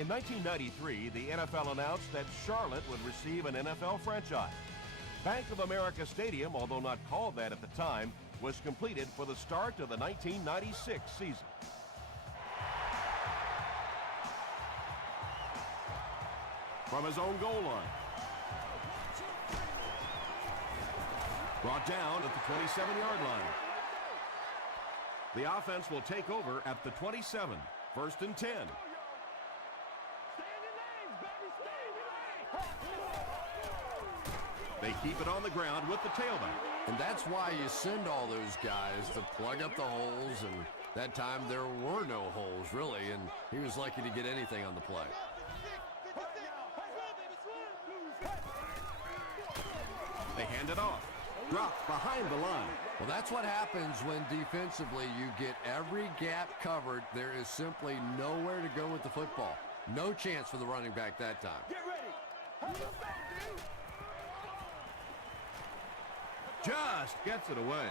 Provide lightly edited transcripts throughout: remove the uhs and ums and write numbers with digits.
In 1993, the NFL announced that Charlotte would receive an NFL franchise. Bank of America Stadium, although not called that at the time, was completed for the start of the 1996 season. From his own goal line. Brought down at the 27-yard line. The offense will take over at the 27, 1st and 10. They keep it on the ground with the tailback. And that's why you send all those guys to plug up the holes, and that time there were no holes, really, and he was lucky to get anything on the play. They hand it off. Dropped behind the line. Well, that's what happens when defensively you get every gap covered. There is simply nowhere to go with the football. No chance for the running back that time. Get ready. Just gets it away.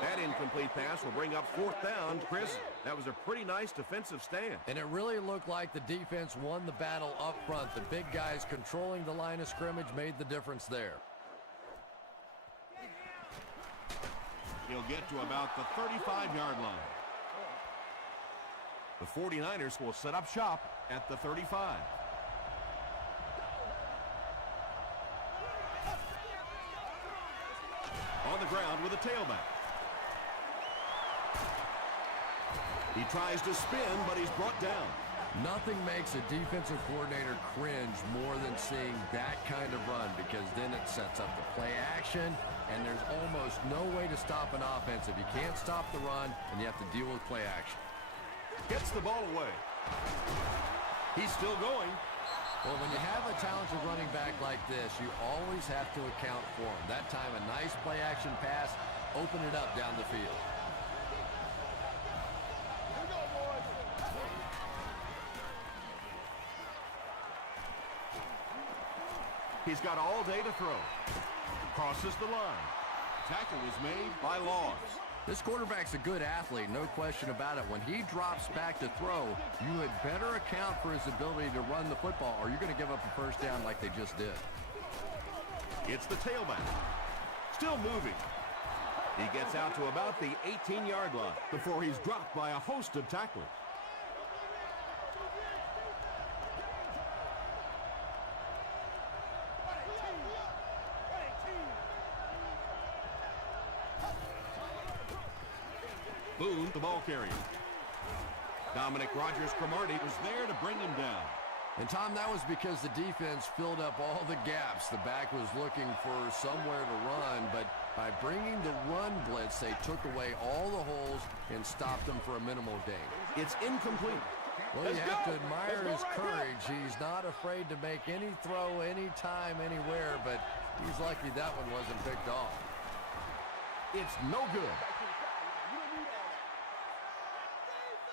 That incomplete pass will bring up 4th down. Chris, that was a pretty nice defensive stand. And it really looked like the defense won the battle up front. The big guys controlling the line of scrimmage made the difference there. He'll get to about the 35-yard line. The 49ers will set up shop at the 35. On the ground with a tailback. He tries to spin, but he's brought down. Nothing makes a defensive coordinator cringe more than seeing that kind of run, because then it sets up the play action, and there's almost no way to stop an offense if you can't stop the run and you have to deal with play action. Gets the ball away. He's still going. Well, when you have a talented running back like this, you always have to account for him. That time, a nice play action pass, open it up down the field. He's got all day to throw. Crosses the line. Tackle was made by Laws. This quarterback's a good athlete, no question about it. When he drops back to throw, you had better account for his ability to run the football, or you're going to give up a first down like they just did. It's the tailback. Still moving. He gets out to about the 18-yard line before he's dropped by a host of tacklers. Boone, the ball carrier. Dominic Rodgers-Cromartie was there to bring him down. And, Tom, that was because the defense filled up all the gaps. The back was looking for somewhere to run, but by bringing the run blitz, they took away all the holes and stopped them for a minimal gain. It's incomplete. Well, you have to admire his courage. He's not afraid to make any throw, anytime, anywhere, but he's lucky that one wasn't picked off. It's no good.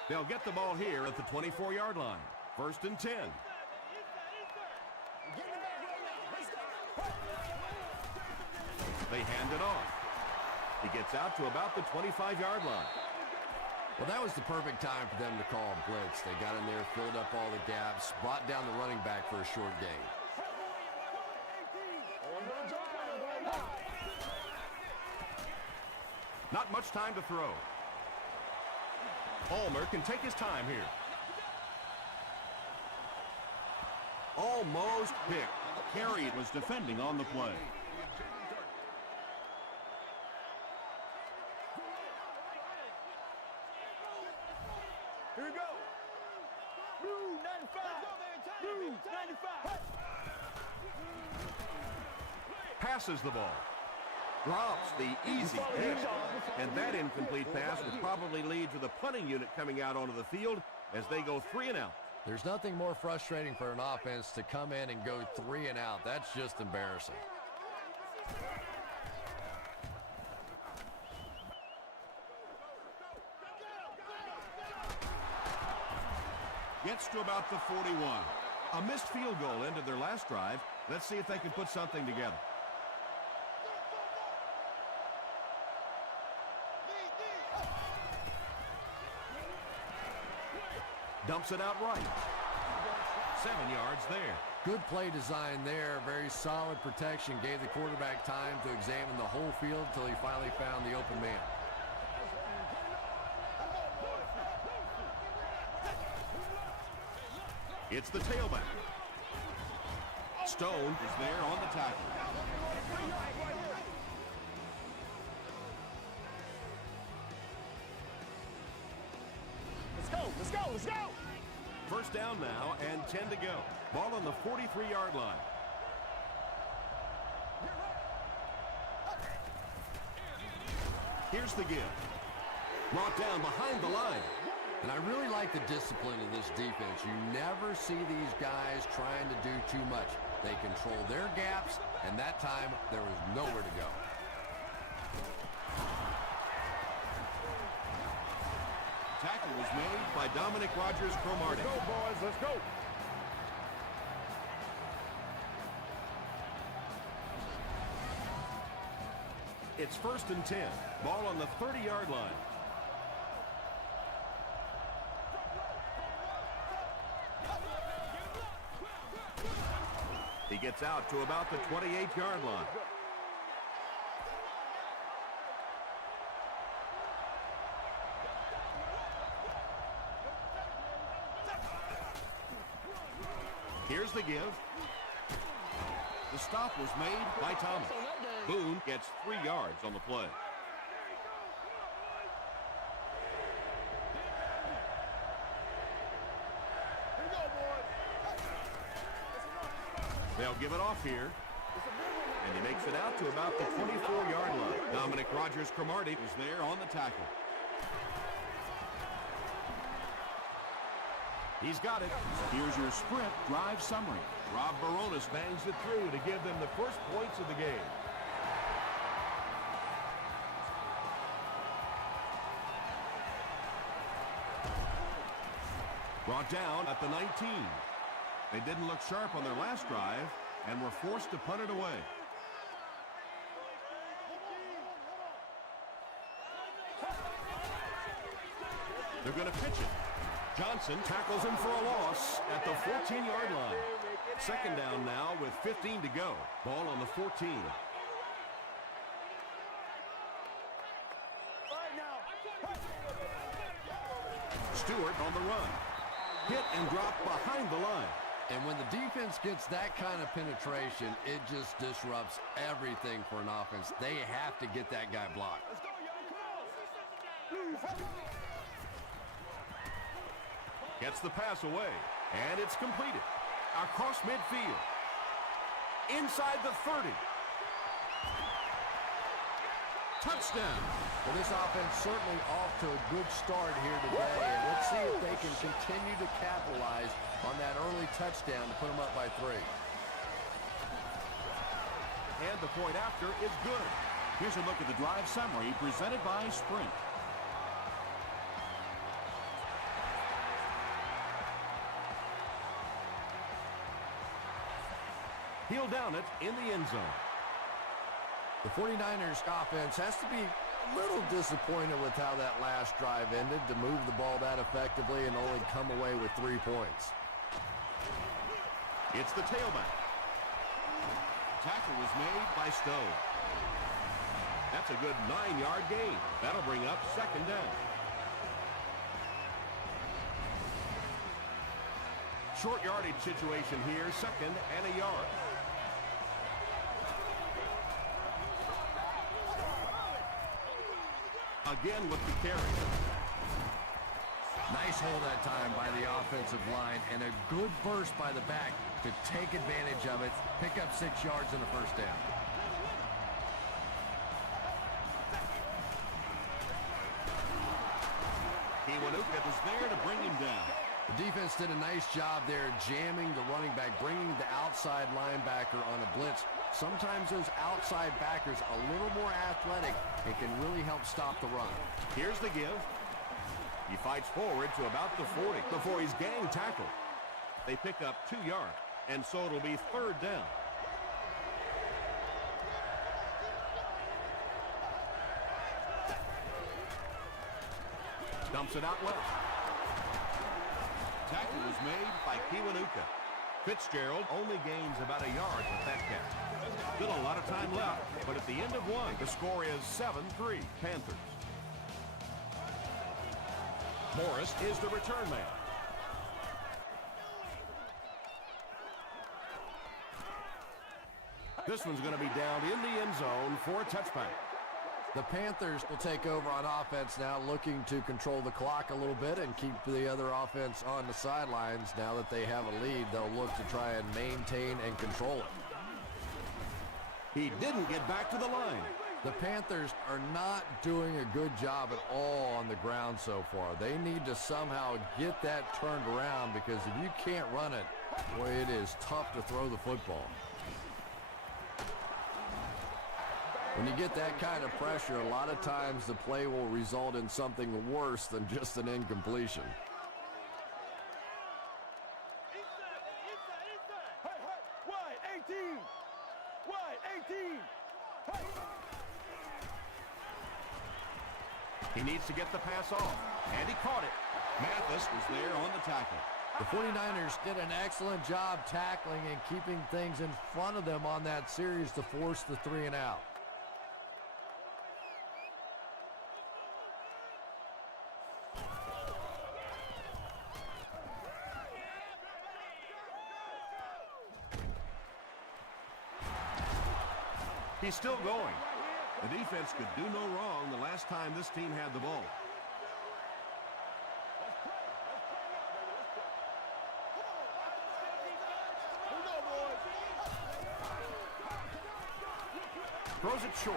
They'll get the ball here at the 24-yard line. 1st and 10. They hand it off. He gets out to about the 25-yard line. Well, that was the perfect time for them to call a blitz. They got in there, filled up all the gaps, brought down the running back for a short gain. Not much time to throw. Ulmer can take his time here. Almost picked. Carey was defending on the play. Here we go. Blue 95. Blue 95. Passes the ball. Drops the easy catch. And that incomplete pass would probably lead to the punting unit coming out onto the field as they go 3 and out. There's nothing more frustrating for an offense to come in and go 3 and out. That's just embarrassing. Gets to about the 41. A missed field goal ended their last drive. Let's see if they can put something together. Dumps it out right. 7 yards there. Good play design there. Very solid protection. Gave the quarterback time to examine the whole field until he finally found the open man. It's the tailback. Stone is there on the tackle. Let's go, let's go! First down now and 10 to go. Ball on the 43-yard line. Here's the give. Brought down behind the line. And I really like the discipline of this defense. You never see these guys trying to do too much. They control their gaps, and that time there was nowhere to go. Tackle was made by Dominic Rodgers-Cromartie. Let's go, boys, let's go! It's first and 10. Ball on the 30-yard line. He gets out to about the 28-yard line. Here's the give. The stop was made by Thomas. Boone gets 3 yards on the play. They'll give it off here. And he makes it out to about the 24-yard line. Dominic Rodgers-Cromartie is there on the tackle. He's got it. Here's your sprint drive summary. Rob Baronis bangs it through to give them the first points of the game. Brought down at the 19. They didn't look sharp on their last drive and were forced to punt it away. They're going to pitch it. Johnson tackles him for a loss at the 14-yard line. Second down now with 15 to go. Ball on the 14. Stewart on the run. Hit and drop behind the line. And when the defense gets that kind of penetration, it just disrupts everything for an offense. They have to get that guy blocked. Gets the pass away, and it's completed. Across midfield. Inside the 30. Touchdown. Well, this offense certainly off to a good start here today, and let's see if they can continue to capitalize on that early touchdown to put them up by 3. And the point after is good. Here's a look at the drive summary presented by Sprint. He'll down it in the end zone. The 49ers offense has to be a little disappointed with how that last drive ended to move the ball that effectively and only come away with 3 points. It's the tailback. Tackle was made by Stone. That's a good 9-yard gain. That'll bring up second down. Short yardage situation here, second and a yard. Again with the carry. Nice hold that time by the offensive line and a good burst by the back to take advantage of it, pick up 6 yards in the first down. Kiwanuka was there to bring him down. The defense did a nice job there jamming the running back, bringing the outside linebacker on a blitz. Sometimes those outside backers a little more athletic and can really help stop the run. Here's the give. He fights forward to about the 40 before he's gang tackled. They pick up 2 yards, and so it'll be third down. Dumps it out left. Tackle was made by Kiwanuka. Fitzgerald only gains about a yard with that catch. Still a lot of time left, but at the end of one, the score is 7-3 Panthers. Morris is the return man. This one's going to be down in the end zone for a touchback. The Panthers will take over on offense now, looking to control the clock a little bit and keep the other offense on the sidelines. Now that they have a lead, they'll look to try and maintain and control it. He didn't get back to the line. The Panthers are not doing a good job at all on the ground so far. They need to somehow get that turned around, because if you can't run it, boy, it is tough to throw the football. When you get that kind of pressure, a lot of times the play will result in something worse than just an incompletion. Wide 18. Wide 18. He needs to get the pass off, and he caught it. Mathis was there on the tackle. The 49ers did an excellent job tackling and keeping things in front of them on that series to force the 3 and out. He's still going. The defense could do no wrong the last time this team had the ball. Throws it short.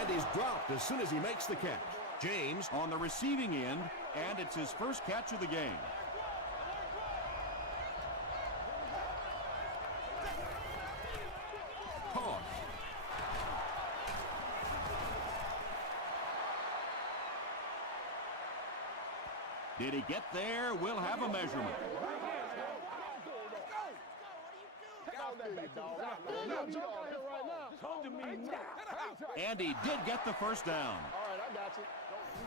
And he's dropped as soon as he makes the catch. James on the receiving end, and it's his first catch of the game. Toss. Did he get there? We'll have a measurement. And he did get the first down.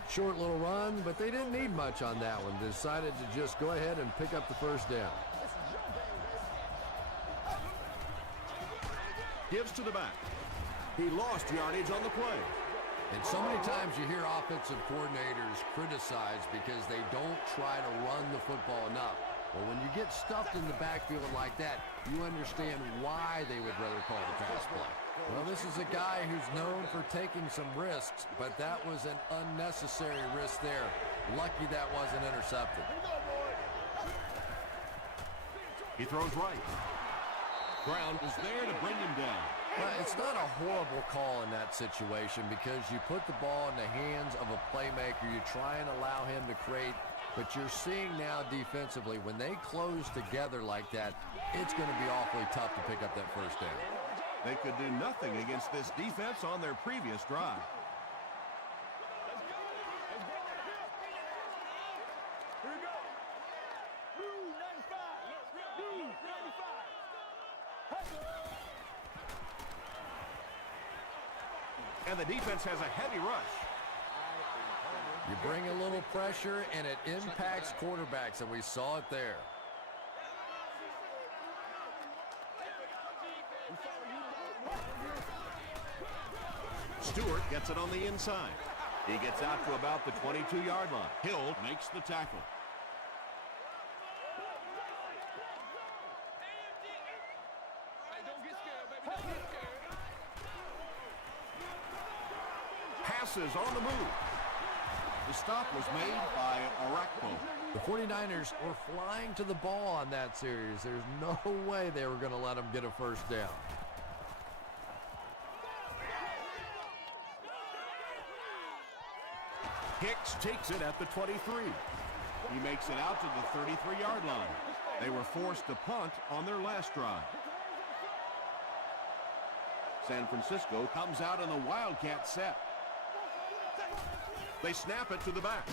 Short little run, but they didn't need much on that one. Decided to just go ahead and pick up the first down. Gives to the back. He lost yardage on the play. And so many times you hear offensive coordinators criticized because they don't try to run the football enough. Well, when you get stuffed in the backfield like that, you understand why they would rather call the pass play. Well, this is a guy who's known for taking some risks, but that was an unnecessary risk there. Lucky that wasn't intercepted. He throws right. Brown is there to bring him down. Well, it's not a horrible call in that situation, because you put the ball in the hands of a playmaker. You try and allow him to create. But you're seeing now defensively, when they close together like that, it's going to be awfully tough to pick up that first down. They could do nothing against this defense on their previous drive. And the defense has a heavy rush. You bring a little pressure, and it impacts quarterbacks, and we saw it there. Stewart gets it on the inside. He gets out to about the 22-yard line. Hill makes the tackle. Passes on the move. The stop was made by Orakpo. The 49ers were flying to the ball on that series. There's no way they were going to let them get a first down. Hicks takes it at the 23. He makes it out to the 33-yard line. They were forced to punt on their last drive. San Francisco comes out in the Wildcat set. They snap it to the back.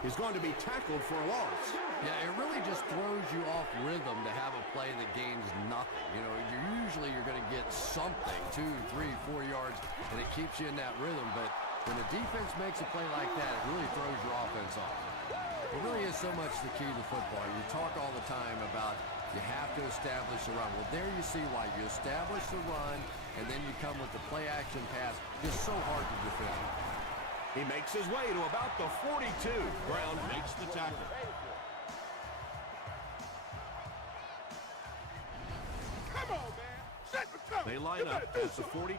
He's going to be tackled for a loss. Yeah, it really just throws you off rhythm to have a play that gains nothing. You know, you're going to get something, 2, 3, 4 yards, and it keeps you in that rhythm. But when the defense makes a play like that, it really throws your offense off. It really is so much the key to football. You talk all the time about you have to establish the run. Well, there you see why. You establish the run, and then you come with the play-action pass. It's so hard to defend. He makes his way to about the 42. Brown makes the tackle. Come on, man. Set the tone. They line up at the 42.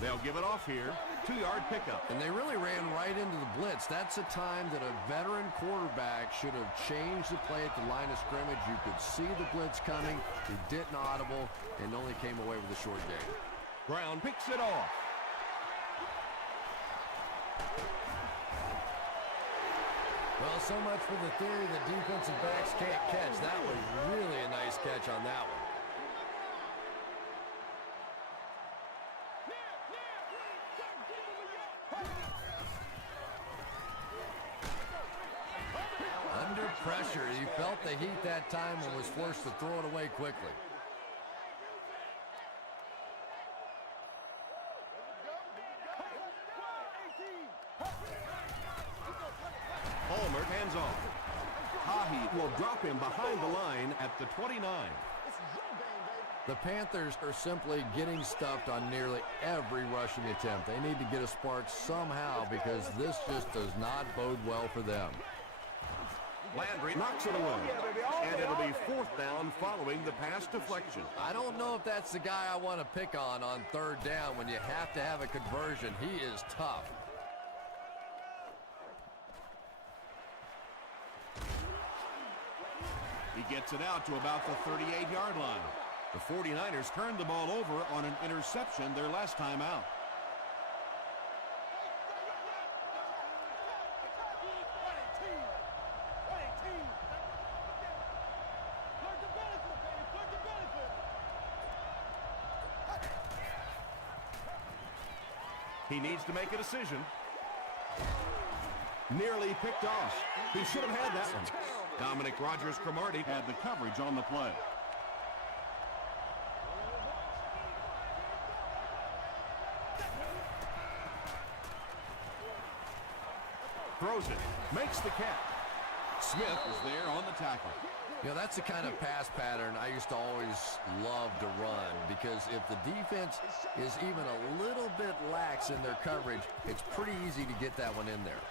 They'll give it off here. 2-yard pickup. And they really ran right into the blitz. That's a time that a veteran quarterback should have changed the play at the line of scrimmage. You could see the blitz coming. He didn't audible and only came away with a short gain. Brown picks it off. Well, so much for the theory that defensive backs can't catch. That was really a nice catch on that one. Under pressure, he felt the heat that time and was forced to throw it away quickly. Palmer hands off. Hahi will drop him behind the line at the 29. The Panthers are simply getting stuffed on nearly every rushing attempt. They need to get a spark somehow because this just does not bode well for them. Landry knocks it away, and it'll be 4th down following the pass deflection. I don't know if that's the guy I want to pick on 3rd down when you have to have a conversion. He is tough. He gets it out to about the 38-yard line. The 49ers turned the ball over on an interception their last time out. He needs to make a decision. Nearly picked off. He should have had that one. Dominic Rodgers-Cromartie had the coverage on the play. Throws it. Makes the catch. Smith is there on the tackle. You know, that's the kind of pass pattern I used to always love to run because if the defense is even a little bit lax in their coverage, it's pretty easy to get that one in there.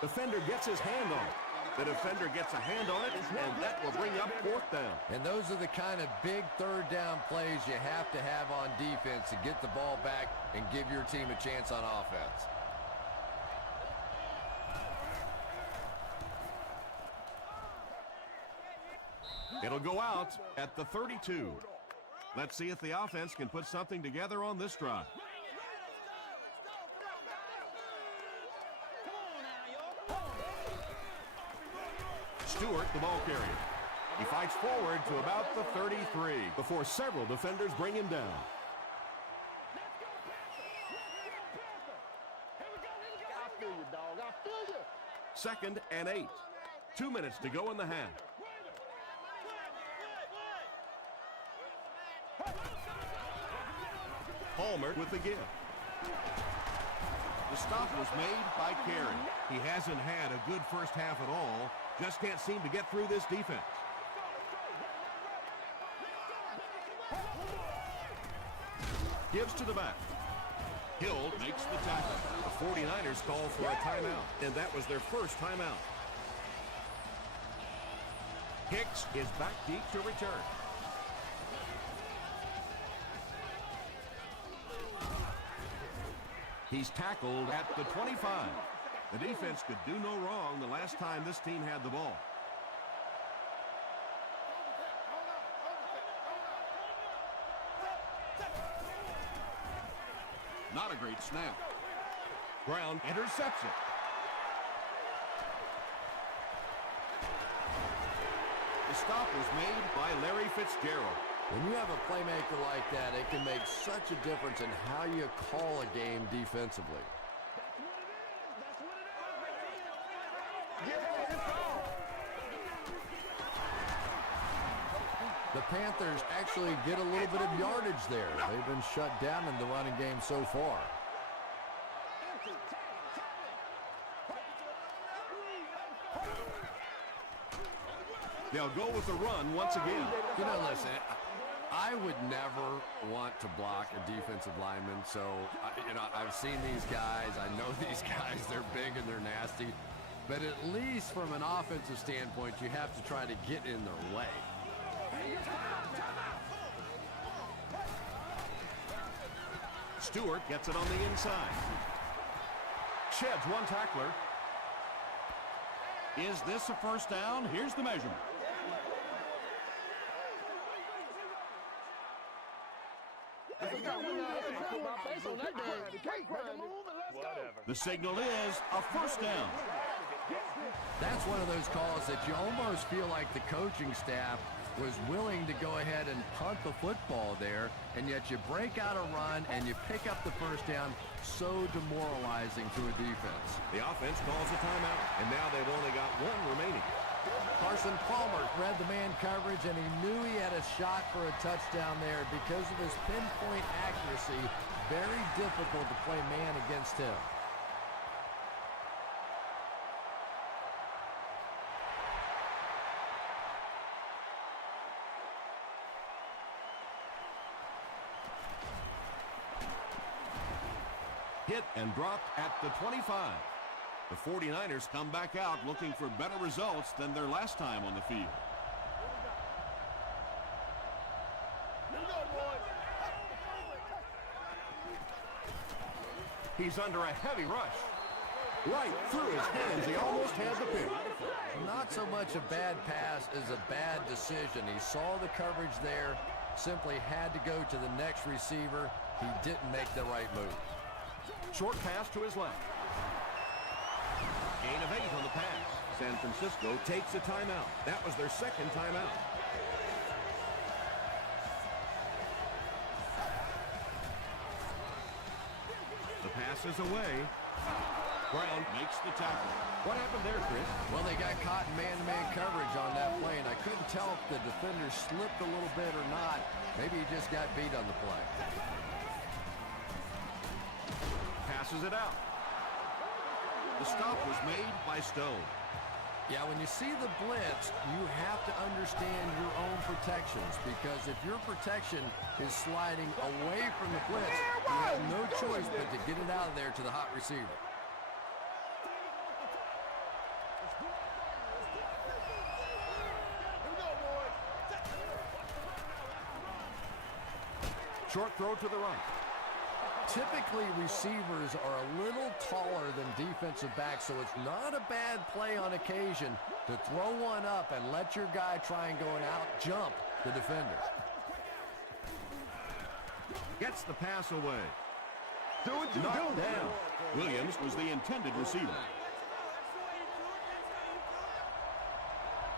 Defender gets his hand on it. The defender gets a hand on it, and that will bring up 4th down. And those are the kind of big 3rd down plays you have to have on defense to get the ball back and give your team a chance on offense. It'll go out at the 32. Let's see if the offense can put something together on this drive. Stewart, the ball carrier. He fights forward to about the 33 before several defenders bring him down. I feel you, dog. I feel you. 2nd and 8. 2 minutes to go in the half. Palmer with the give. The stop was made by Carey. He hasn't had a good first half at all. Just can't seem to get through this defense. Gives to the back. Hill makes the tackle. The 49ers call for a timeout, and that was their first timeout. Hicks is back deep to return. He's tackled at the 25. The defense could do no wrong the last time this team had the ball. Not a great snap. Brown intercepts it. The stop was made by Larry Fitzgerald. When you have a playmaker like that, it can make such a difference in how you call a game defensively. The Panthers actually get a little bit of yardage there. They've been shut down in the running game so far. They'll go with the run once again. You know, listen, I would never want to block a defensive lineman. So, I've seen these guys. I know these guys. They're big and they're nasty. But at least from an offensive standpoint, you have to try to get in their way. Stewart gets it on the inside. Sheds one tackler. Is this a first down? Here's the measurement. The signal is a first down. That's one of those calls that you almost feel like the coaching staff was willing to go ahead and punt the football there, and yet you break out a run and you pick up the first down. So demoralizing to a defense. The offense calls a timeout, and now they've only got one remaining. Carson Palmer read the man coverage, and he knew he had a shot for a touchdown there. Because of his pinpoint accuracy, very difficult to play man against him. Hit and dropped at the 25. The 49ers come back out looking for better results than their last time on the field. He's under a heavy rush. Right through his hands. He almost had the pick. Not so much a bad pass as a bad decision. He saw the coverage there, simply had to go to the next receiver. He didn't make the right move. Short pass to his left. Gain of 8 on the pass. San Francisco takes a timeout. That was their second timeout. The pass is away. Brown makes the tackle. What happened there, Chris? Well, they got caught in man-to-man coverage on that play, and I couldn't tell if the defender slipped a little bit or not. Maybe he just got beat on the play. Passes it out. The stop was made by Stone. Yeah, when you see the blitz, you have to understand your own protections, because if your protection is sliding away from the blitz, you have no choice but to get it out of there to the hot receiver. Short throw to the right. Typically, receivers are a little taller than defensive backs, so it's not a bad play on occasion to throw one up and let your guy try and go and out-jump the defender. Gets the pass away. Knocked down. Williams was the intended receiver.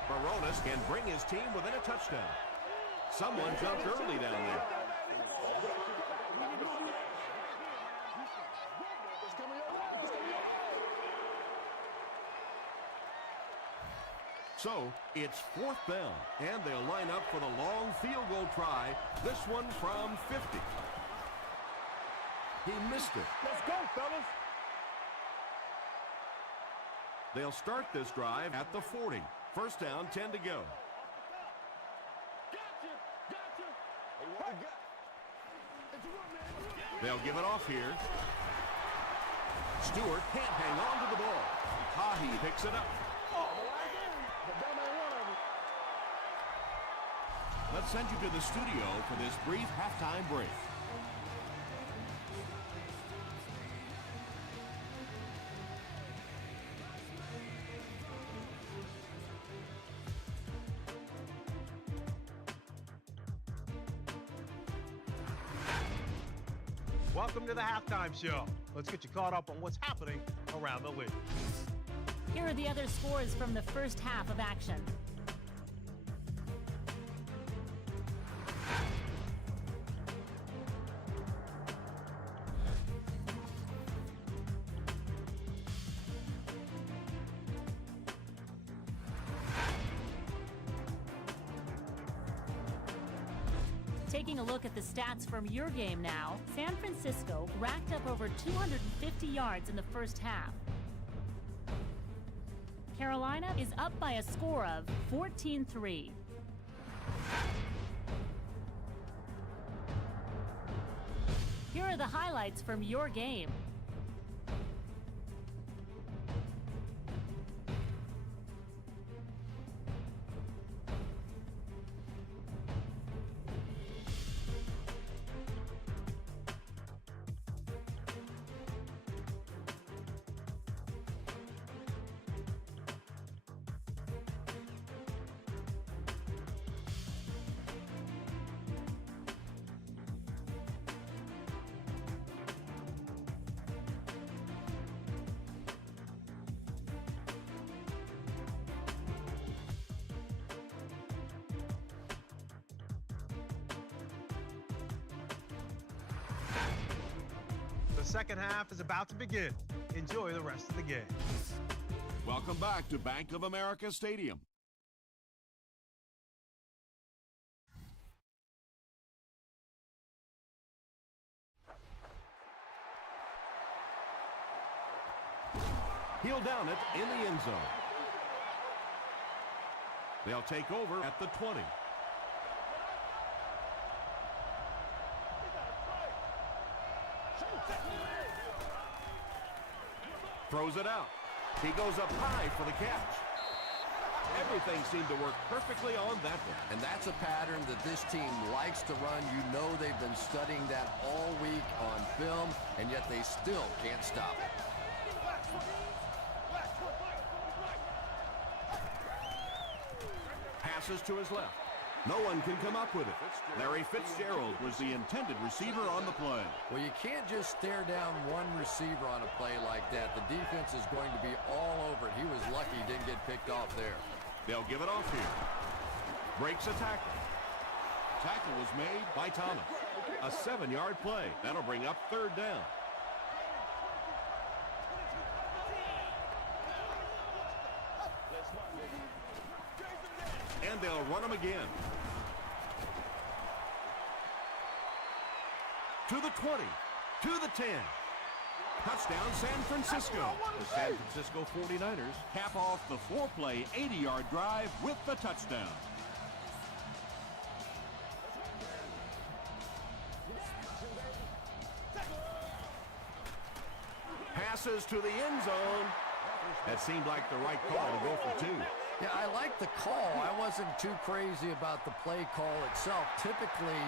Barones can bring his team within a touchdown. Someone jumped early down there. So, it's fourth down, and they'll line up for the long field goal try, this one from 50. He missed it. Let's go, fellas. They'll start this drive at the 40. First down, 10 to go. They'll give it off here. Stewart can't hang on to the ball. Tahi picks it up. Let's send you to the studio for this brief halftime break. Welcome to the halftime show. Let's get you caught up on what's happening around the league. Here are the other scores from the first half of action. Taking a look at the stats from your game now, San Francisco racked up over 250 yards in the first half. Carolina is up by a score of 14-3. Here are the highlights from your game. The second half is about to begin. Enjoy the rest of the game. Welcome back to Bank of America Stadium. He'll down it in the end zone. They'll take over at the 20. Throws it out. He goes up high for the catch. Everything seemed to work perfectly on that one. And that's a pattern that this team likes to run. You know they've been studying that all week on film, and yet they still can't stop it. Passes to his left. No one can come up with it. Larry Fitzgerald was the intended receiver on the play. Well, you can't just stare down one receiver on a play like that. The defense is going to be all over it. He was lucky he didn't get picked off there. They'll give it off here. Breaks a tackle. Tackle was made by Thomas. A 7-yard play. That'll bring up third down. And they'll run him again. To the 20. To the 10. Touchdown, San Francisco. The San Francisco 49ers Cap off the 4-play, 80-yard drive with the touchdown. passes to the end zone. That seemed like the right call to go for two. Yeah, I like the call. I wasn't too crazy about the play call itself. Typically,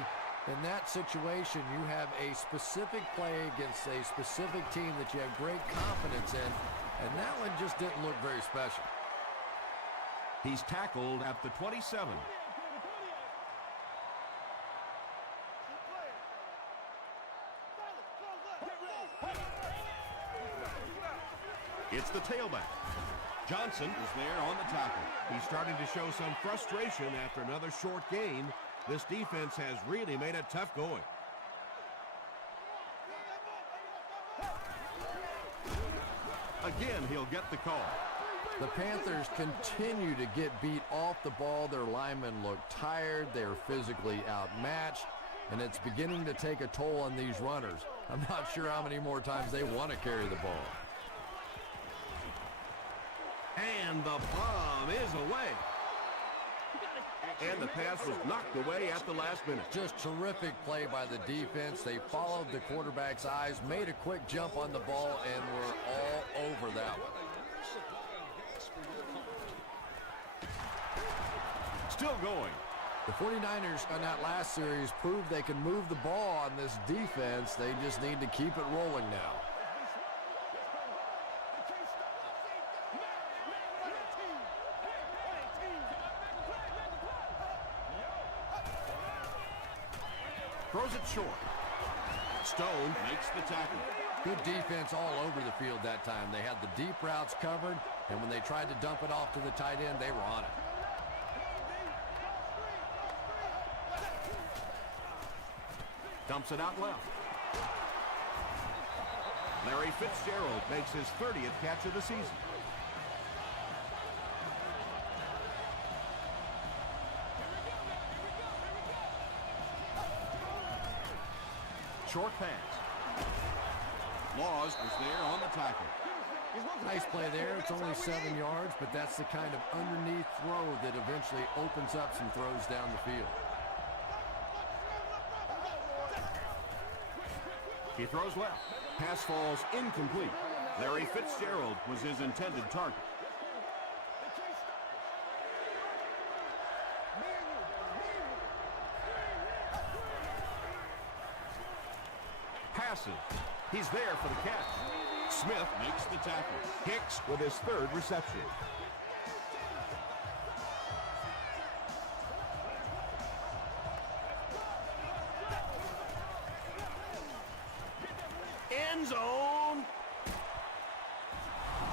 in that situation, you have a specific play against a specific team that you have great confidence in, and that one just didn't look very special. He's tackled at the 27. It's the tailback. Johnson is there on the tackle. He's starting to show some frustration after another short gain. This defense has really made it tough going. Again, he'll get the call. The Panthers continue to get beat off the ball. Their linemen look tired. They're physically outmatched, and it's beginning to take a toll on these runners. I'm not sure how many more times they want to carry the ball. And the bomb is away. And the pass was knocked away at the last minute. Just terrific play by the defense. They followed the quarterback's eyes, made a quick jump on the ball, and were all over that one. Still going. The 49ers on that last series proved they can move the ball on this defense. They just need to keep it rolling now. Throws it short. Stone makes the tackle. Good defense all over the field that time. They had the deep routes covered, and when they tried to dump it off to the tight end, they were on it. Dumps it out left. Larry Fitzgerald makes his 30th catch of the season. Short pass. Laws was there on the tackle. Nice play there. It's only 7 yards, but that's the kind of underneath throw that eventually opens up some throws down the field. He throws left. Pass falls incomplete. Larry Fitzgerald was his intended target. Passes. He's there for the catch. Smith makes the tackle. Hicks with his third reception. End zone.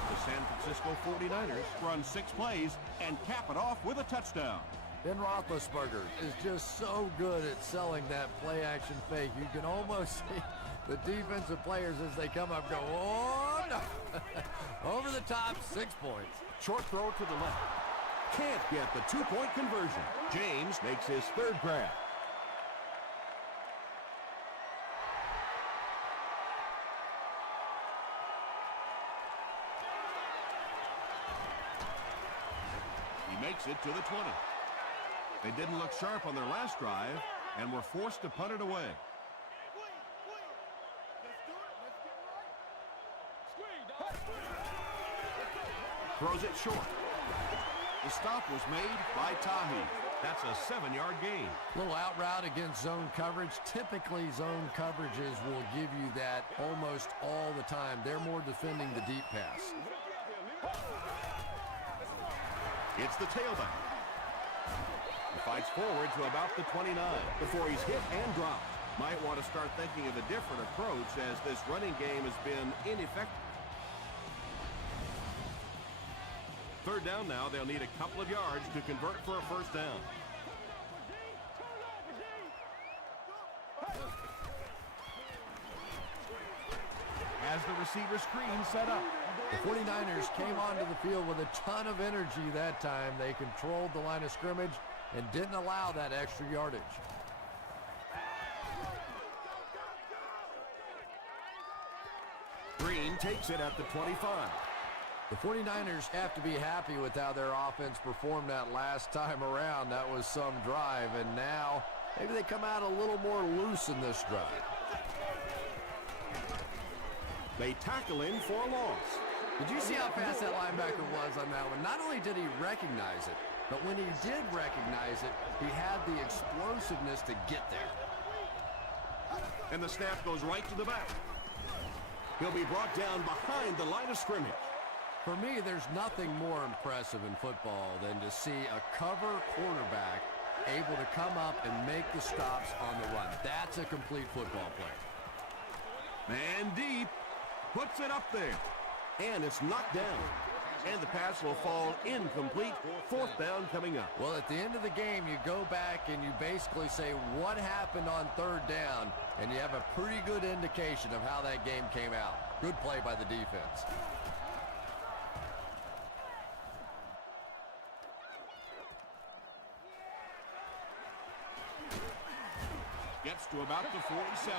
The San Francisco 49ers Run 6 plays and cap it off with a touchdown. Ben Roethlisberger is just so good at selling that play-action fake. You can almost see the defensive players as they come up go, oh, no. Over the top, 6 points. Short throw to the left. Can't get the 2-point conversion. James makes his third grab. He makes it to the 20. They didn't look sharp on their last drive and were forced to punt it away. Throws it short. The stop was made by Tahi. That's a 7-yard gain. Little out route against zone coverage. Typically, zone coverages will give you that almost all the time. They're more defending the deep pass. It's the tailback. He fights forward to about the 29 before he's hit and dropped. Might want to start thinking of a different approach as this running game has been ineffective. Third down now, they'll need a couple of yards to convert for a first down. As the receiver screen set up. The 49ers came onto the field with a ton of energy that time. They controlled the line of scrimmage and didn't allow that extra yardage. Green takes it at the 25. The 49ers have to be happy with how their offense performed that last time around. That was some drive, and now maybe they come out a little more loose in this drive. They tackle him for a loss. Did you see how fast that linebacker was on that one? Not only did he recognize it, but when he did recognize it, he had the explosiveness to get there. And the snap goes right to the back. He'll be brought down behind the line of scrimmage. For me, there's nothing more impressive in football than to see a cover quarterback able to come up and make the stops on the run. That's a complete football play. Man deep. Puts it up there. And it's knocked down. And the pass will fall incomplete. Fourth down coming up. Well, at the end of the game, you go back and you basically say what happened on third down, and you have a pretty good indication of how that game came out. Good play by the defense. Gets to about the 47.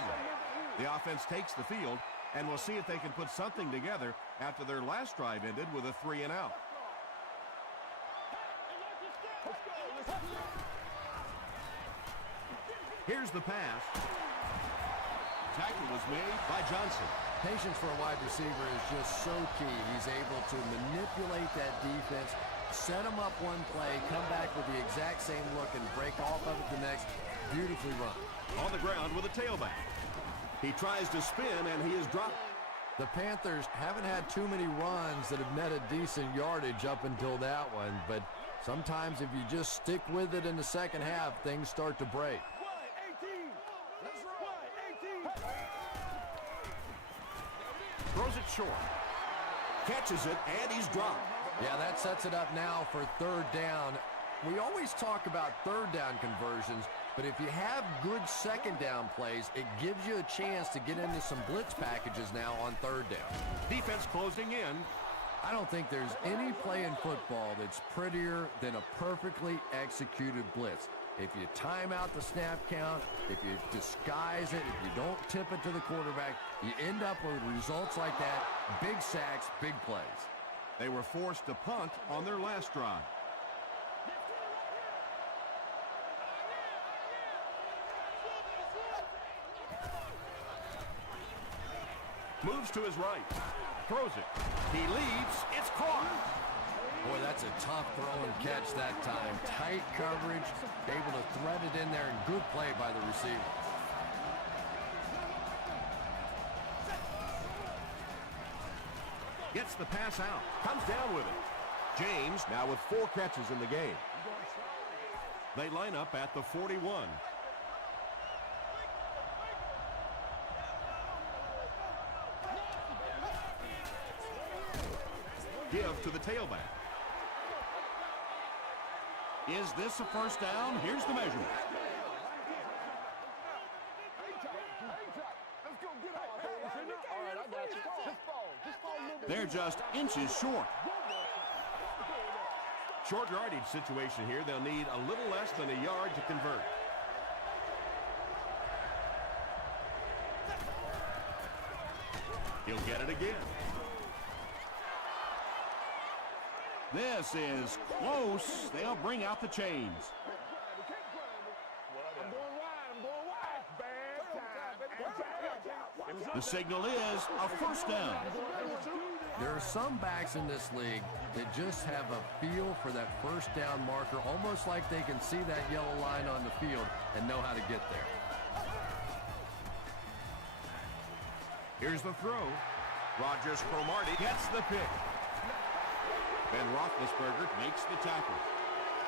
The offense takes the field, and we'll see if they can put something together after their last drive ended with a 3-and-out. Here's the pass. Tackle was made by Johnson. Patience for a wide receiver is just so key. He's able to manipulate that defense, set them up one play, come back with the exact same look, and break off of it the next. Beautifully run. On the ground with a tailback. He tries to spin, and he is dropped. The Panthers haven't had too many runs that have met a decent yardage up until that one, but sometimes if you just stick with it in the second half, things start to break. Throws it short. Catches it, and he's dropped. Yeah, that sets it up now for third down. We always talk about third down conversions, but if you have good second down plays, it gives you a chance to get into some blitz packages now on third down. Defense closing in. I don't think there's any play in football that's prettier than a perfectly executed blitz. If you time out the snap count, if you disguise it, if you don't tip it to the quarterback, you end up with results like that. Big sacks, big plays. They were forced to punt on their last drive. Moves to his right. Throws it. He leaps. It's caught. Boy, that's a tough throw and catch that time. Tight coverage, able to thread it in there, and good play by the receiver. Gets the pass out. Comes down with it. James now with 4 catches in the game. They line up at the 41. Give to the tailback. Is this a first down? Here's the measurement. They're just inches short. Short yardage situation here. They'll need a little less than a yard to convert. He'll get it again. This is close. They'll bring out the chains. The signal is a first down. There are some backs in this league that just have a feel for that first down marker, almost like they can see that yellow line on the field and know how to get there. Here's the throw. Rogers Cromartie gets the pick. Ben Roethlisberger makes the tackle.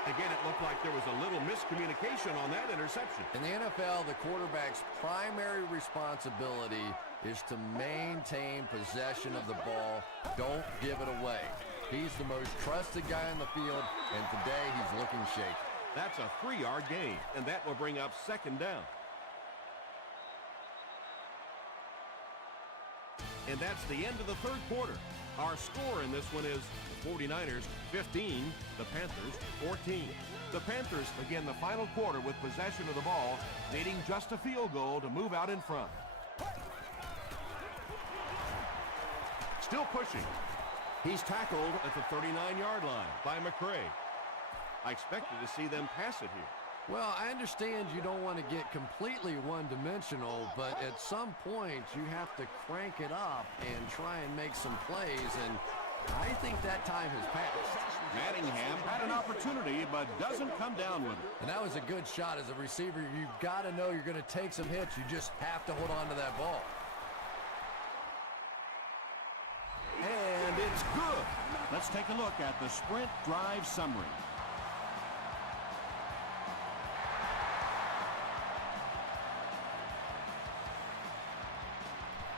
Again, it looked like there was a little miscommunication on that interception. In the NFL, the quarterback's primary responsibility is to maintain possession of the ball. Don't give it away. He's the most trusted guy on the field, and today he's looking shaky. That's a 3-yard gain, and that will bring up second down. And that's the end of the third quarter. Our score in this one is the 49ers 15, the Panthers 14. The Panthers begin the final quarter with possession of the ball, needing just a field goal to move out in front. Still pushing. He's tackled at the 39-yard line by McCray. I expected to see them pass it here. Well, I understand you don't want to get completely one-dimensional, but at some point you have to crank it up and try and make some plays, and I think that time has passed. Manningham had an opportunity, but doesn't come down with it. And that was a good shot. As a receiver, you've got to know you're going to take some hits. You just have to hold on to that ball. And it's good. Let's take a look at the sprint drive summary.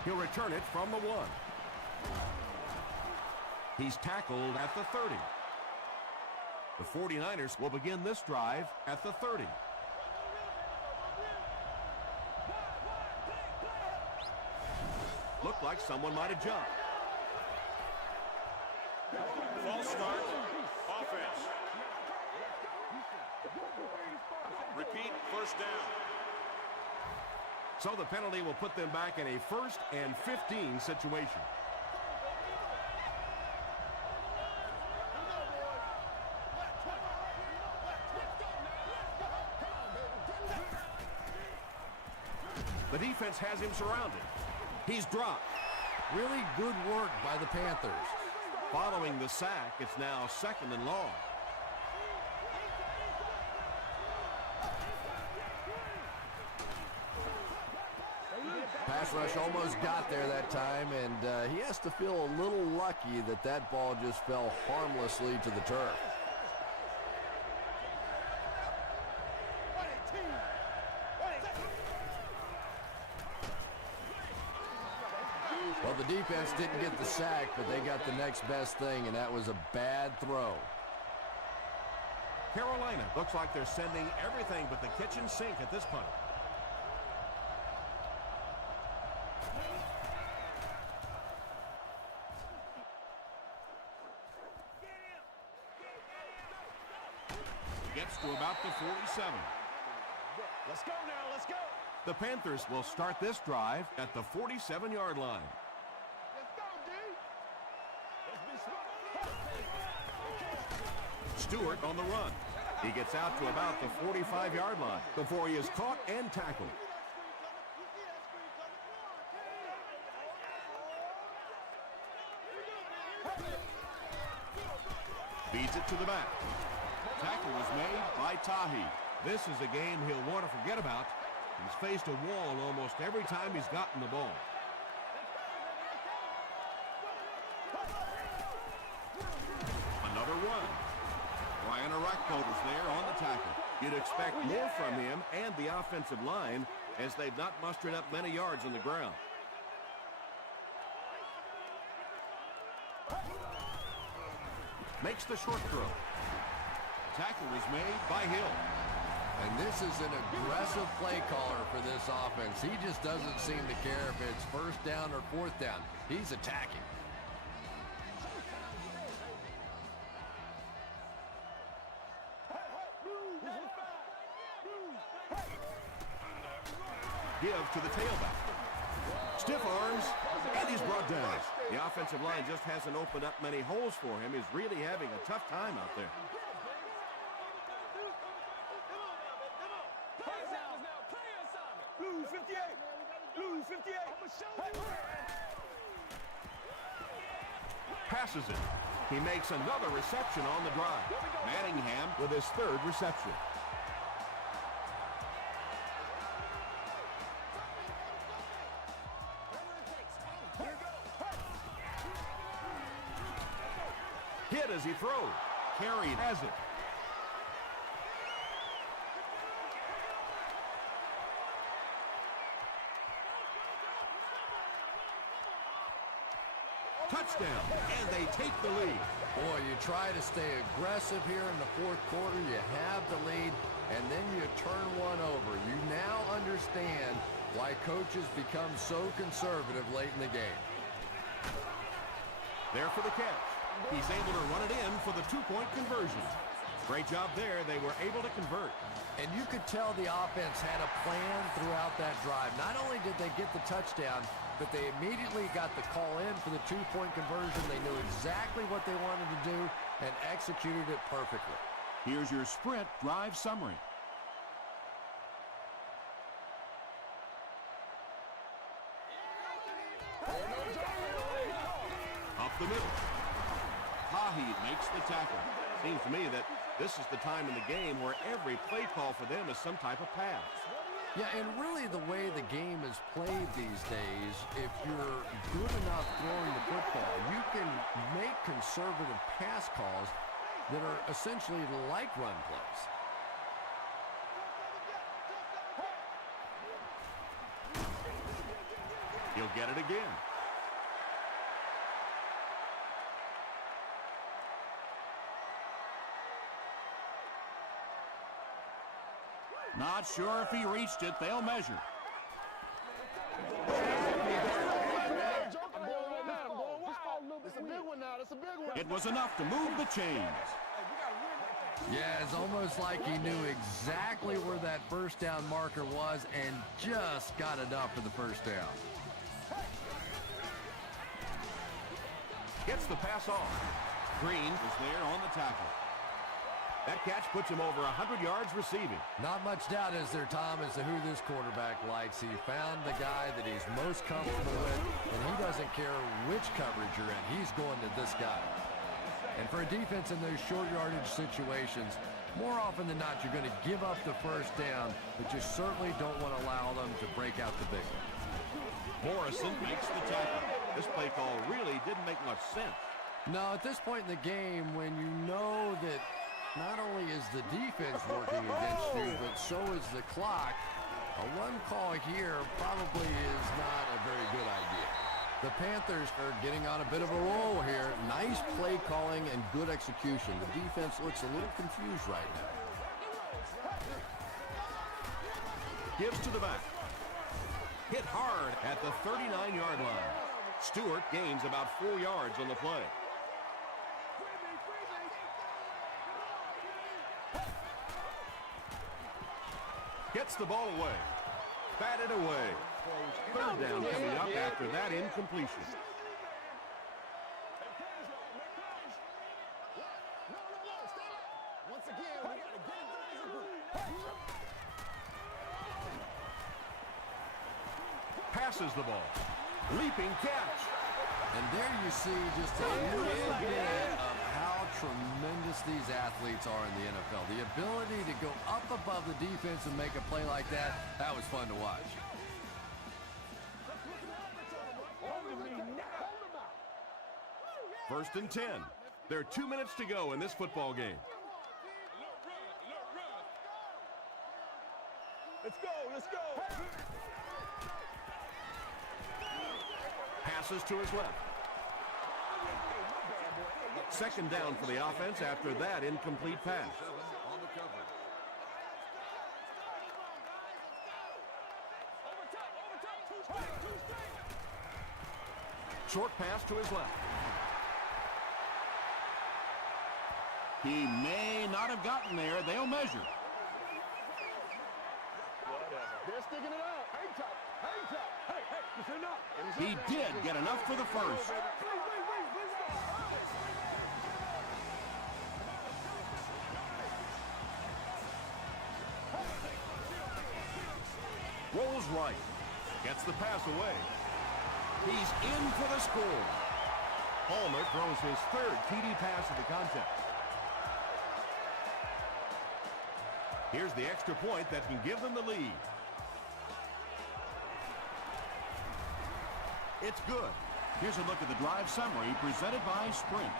He'll return it from the 1. He's tackled at the 30. The 49ers will begin this drive at the 30. Looked like someone might have jumped. False start. Offense. Repeat, first down. So the penalty will put them back in a 1st and 15 situation. The defense has him surrounded. He's dropped. Really good work by the Panthers. Following the sack, it's now 2nd and long. Pass rush almost got there that time, and he has to feel a little lucky that that ball just fell harmlessly to the turf. Well, the defense didn't get the sack, but they got the next best thing, and that was a bad throw. Carolina looks like they're sending everything but the kitchen sink at this point. Gets to about the 47. Let's go now, let's go. The Panthers will start this drive at the 47-yard line. Let's go, D. Stewart on the run. He gets out to about the 45-yard line before he is caught and tackled. Feeds it to the back. Tackle was made by Tahi. This is a game he'll want to forget about. He's faced a wall almost every time he's gotten the ball. Another run. Ryan Arakpo's there on the tackle. You'd expect more from him and the offensive line as they've not mustered up many yards on the ground. Makes the short throw. Tackle was made by Hill. And this is an aggressive play caller for this offense. He just doesn't seem to care if it's first down or fourth down. He's attacking. Give to the tailback. Stiff arms, and he's brought down. The offensive line just hasn't opened up many holes for him. He's really having a tough time out there. Blue 58. Blue 58. Passes it. He makes another reception on the drive. Manningham with his third reception. Hit as he throws. Carried has it. Touchdown, and they take the lead. Boy, you try to stay aggressive here in the fourth quarter. You have the lead, and then you turn one over. You now understand why coaches become so conservative late in the game. There for the catch. He's able to run it in for the two-point conversion. Great job there. They were able to convert. And you could tell the offense had a plan throughout that drive. Not only did they get the touchdown, but they immediately got the call in for the two-point conversion. They knew exactly what they wanted to do and executed it perfectly. Here's your sprint drive summary. Up the middle. Tahi makes the tackle. Seems to me that this is the time in the game where every play call for them is some type of pass. Yeah, and really the way the game is played these days, if you're good enough throwing the football, you can make conservative pass calls that are essentially like run plays. He'll get it again. Not sure if he reached it. They'll measure. It's a big one now. It's a big one. It was enough to move the chains. Yeah, it's almost like he knew exactly where that first down marker was and just got enough for the first down. Gets the pass off. Green is there on the tackle. That catch puts him over 100 yards receiving. Not much doubt, is there, Tom, as to who this quarterback likes. He found the guy that he's most comfortable with, and he doesn't care which coverage you're in. He's going to this guy. And for a defense in those short yardage situations, more often than not, you're going to give up the first down, but you certainly don't want to allow them to break out the big one. Morrison makes the tackle. This play call really didn't make much sense. No, at this point in the game, when you know that not only is the defense working against you, but so is the clock, a run call here probably is not a very good idea. The Panthers are getting on a bit of a roll here. Nice play calling and good execution. The defense looks a little confused right now. Gives to the back. Hit hard at the 39-yard line. Stewart gains about 4 yards on the play. Gets Hits the ball away. Batted away. Third down coming up after that incompletion. Once again, we got to get it done as a group. Passes the ball. Leaping catch. And there you see just a little bit of how tremendous these athletes are in the NFL. The ability to go up above the defense and make a play like that, that was fun to watch. First and 10. There are 2 minutes to go in this football game. Let's go, let's go. Passes to his left. Second down for the offense after that incomplete pass. Short pass to his left. He may not have gotten there. They'll measure. They're sticking it out. Hang tight, hang tight. Hey, hey, listen up. He did get enough for the first. Rolls right. Gets the pass away. He's in for the score. Palmer throws his third TD pass of the contest. Here's the extra point that can give them the lead. It's good. Here's a look at the drive summary presented by Sprint.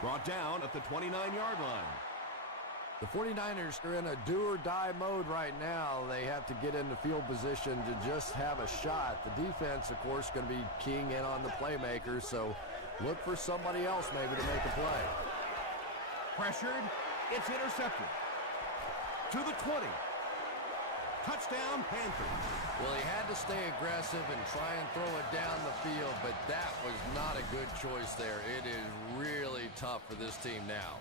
Brought down at the 29-yard line. The 49ers are in a do-or-die mode right now. They have to get into field position to just have a shot. The defense, of course, going to be keying in on the playmakers, so look for somebody else maybe to make a play. Pressured. It's intercepted. To the 20. Touchdown, Panthers. Well, he had to stay aggressive and try and throw it down the field, but that was not a good choice there. It is really tough for this team now.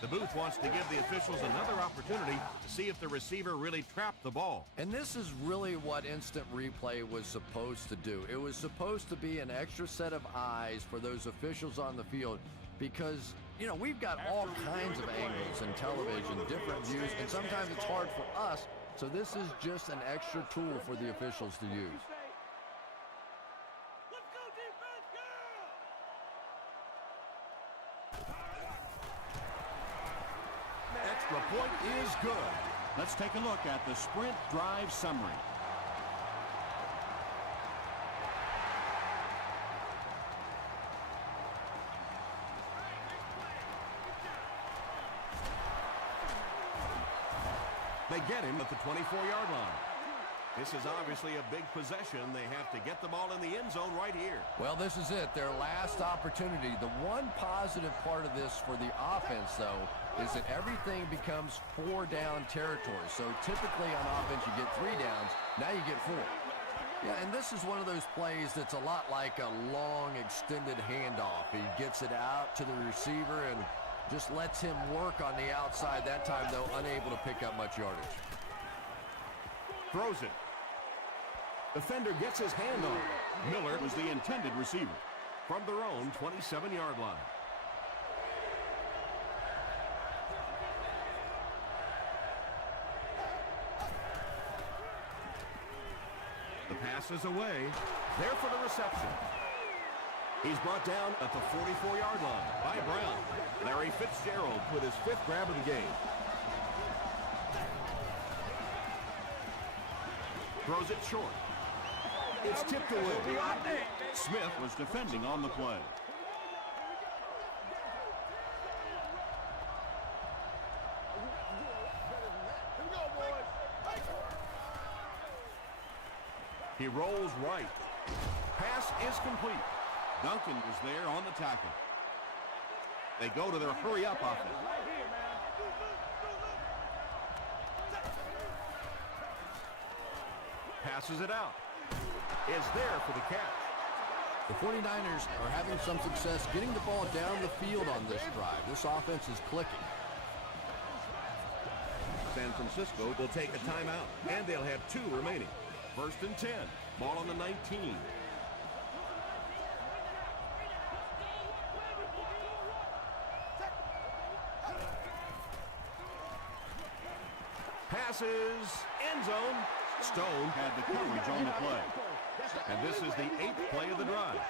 The booth wants to give the officials another opportunity to see if the receiver really trapped the ball. And this is really what instant replay was supposed to do. It was supposed to be an extra set of eyes for those officials on the field because, you know, we've got all kinds of angles and television, different views, and sometimes it's hard for us. So this is just an extra tool for the officials to use. Extra point is good. Let's take a look at the Sprint drive summary. They get him at the 24-yard line. This is obviously a big possession. They have to get the ball in the end zone right here. Well, this is it, their last opportunity. The one positive part of this for the offense, though, is that everything becomes 4-down territory. So typically on offense, you get 3 downs. Now you get 4. Yeah, and this is one of those plays that's a lot like a long, extended handoff. He gets it out to the receiver and just lets him work on the outside. That time, though, unable to pick up much yardage. Throws it. Defender gets his hand on it. Miller was the intended receiver from their own 27-yard line. The pass is away. There for the reception. He's brought down at the 44-yard line by Brown. Larry Fitzgerald with his 5th grab of the game. Throws it short. It's tipped away. Smith was defending on the play. He rolls right. Pass is complete. Duncan was there on the tackle. They go to their hurry-up offense. Passes it out. Is there for the catch. The 49ers are having some success getting the ball down the field on this drive. This offense is clicking. San Francisco will take a timeout, and they'll have 2 remaining. 1st and 10. Ball on the 19. Passes. End zone. Stone had the coverage on the play. And this is the 8th play of the drive.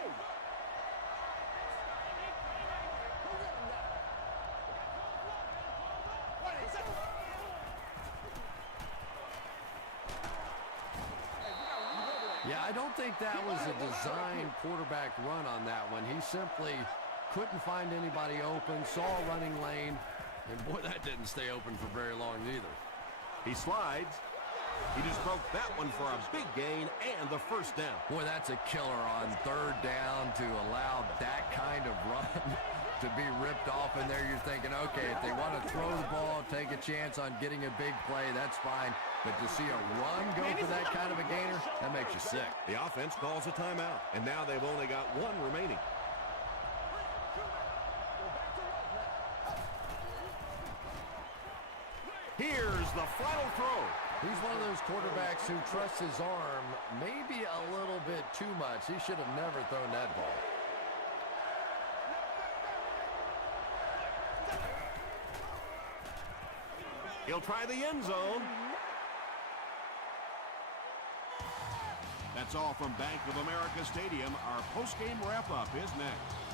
Yeah, I don't think that was a designed quarterback run on that one. He simply couldn't find anybody open, saw a running lane, and boy, that didn't stay open for very long either. He slides. He just broke that one for a big gain and the 1st down. Boy, that's a killer on 3rd down to allow that kind of run to be ripped off in there. You're thinking, okay, if they want to throw the ball, take a chance on getting a big play, that's fine. But to see a run go for that kind of a gainer, that makes you sick. The offense calls a timeout, and now they've only got 1 remaining. Here's the final throw. He's one of those quarterbacks who trusts his arm maybe a little bit too much. He should have never thrown that ball. He'll try the end zone. That's all from Bank of America Stadium. Our post-game wrap-up is next.